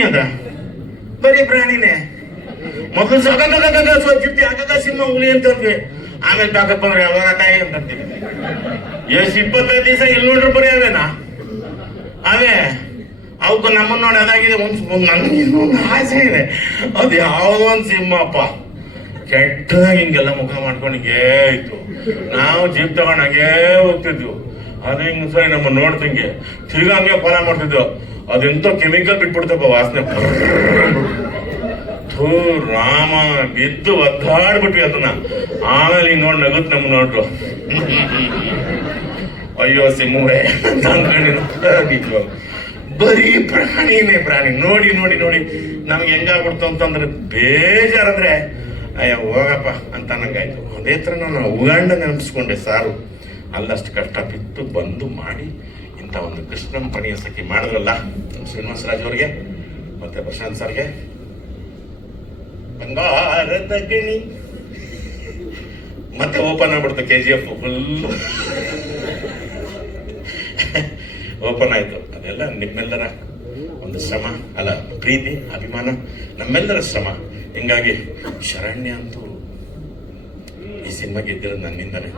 ಅದ ಬರೀ ಪ್ರಾಣಿನೇ. ಮೊದಲು ಸ್ವಚ್ಛತೆ ಆಗಾಗ ಸಿಂಹ ಹುಲಿ ಅಂತಂದ್ವಿ, ಆಮೇಲೆ ಬೇಕಪ್ಪ ಅಂದ್ರೆ ಯಾವಾಗ ತಾಯಿ ಅಂತಂತೀವಿ. ಎಷ್ಟು 25 ದಿವಸ ಇಲ್ಲಿ ನೋಡ್ರಿ ಬರೀ ಅವೇನಾ ಅವೇ. ಅವಕ್ಕೆ ನಮ್ಮನ್ನ ನೋಡಿ ಅದಾಗಿದೆ. ನನಗೆ ಇನ್ನೊಂದು ಆಸೆ ಇದೆ, ಅದು ಯಾವುದೋ ಒಂದು ಸಿಂಹಪ್ಪ ಕೆಟ್ಟದಾಗ ಹಿಂಗೆಲ್ಲ ಮುಖ ಮಾಡ್ಕೊಂಡು ಹಿಂಗೇ ಇತ್ತು. ನಾವು ಜೀಪ್ ತಗೊಂಡು ಹಂಗೇ ಹೋಗ್ತಿದ್ವು. ಅದು ಹಿಂಗೆ ಸರಿ ನಮ್ಮ ನೋಡ್ತಂಗೆ ತಿರ್ಗಾ ಹಂಗೆ ಫಾಲೋ ಮಾಡ್ತಿದ್ವು. ಅದೆಂತೋ ಕೆಮಿಕಲ್ ಬಿಟ್ಬಿಡ್ತಪ್ಪ ವಾಸನೆ. ಥೂ ರಾಮ, ಬಿದ್ದು ಒದ್ದಾಡ್ಬಿಟ್ವಿ ಅದನ್ನ. ಆಮೇಲೆ ಹಿಂಗ್ ನೋಡಿ ನಗುತ್ ನಮ್ ನೋಡ್ರು. ಅಯ್ಯೋ ಸಿಂಹವೇ ಅಂತ ಅನ್ಕೊಂಡಿದ್ದು. ಬರೀ ಪ್ರಾಣಿನೇ ಪ್ರಾಣಿ. ನೋಡಿ ನೋಡಿ ನೋಡಿ ನಮ್ಗೆ ಹೆಂಗಾಗ್ಬಿಡ್ತು ಅಂತಂದ್ರೆ ಬೇಜಾರಂದ್ರೆ ಅಯ್ಯ ಹೋಗಪ್ಪ ಅಂತ ನಂಗಾಯ್ತು. ಅದೇ ಥರ ನಾನು ಉಗಾಂಡ ನೆನಪಿಸ್ಕೊಂಡೆ. ಸಾರು ಅಲ್ಲಷ್ಟು ಕಷ್ಟ ಬಿತ್ತು ಬಂದು ಮಾಡಿ ಇಂಥ ಒಂದು ಕೃಷ್ಣಂ ಪಣಿಯ ಸಖಿ ಮಾಡಿದ್ರಲ್ಲ ಶ್ರೀನಿವಾಸ ರಾಜ್ ಅವ್ರಿಗೆ ಮತ್ತೆ ಪ್ರಶಾಂತ್ ಸರ್ಗೆ ಬಂಗಾರದ ಗಣಿ. ಮತ್ತೆ ಓಪನ್ ಆಗ್ಬಿಡ್ತು KGF, ಫುಲ್ ಓಪನ್ ಆಯ್ತು. ಅದೆಲ್ಲ ನಿಮ್ಮೆಲ್ಲರ ಒಂದು ಶ್ರಮ ಅಲ್ಲ, ಪ್ರೀತಿ ಅಭಿಮಾನ, ನಮ್ಮೆಲ್ಲರ ಶ್ರಮ. ಹಿಂಗಾಗಿ ಶರಣ್ಯ ಅಂತೂ ಈ ಸಿನಿಮಾ ಗೆದ್ದಿರೋದು ನನ್ನಿಂದನೇ.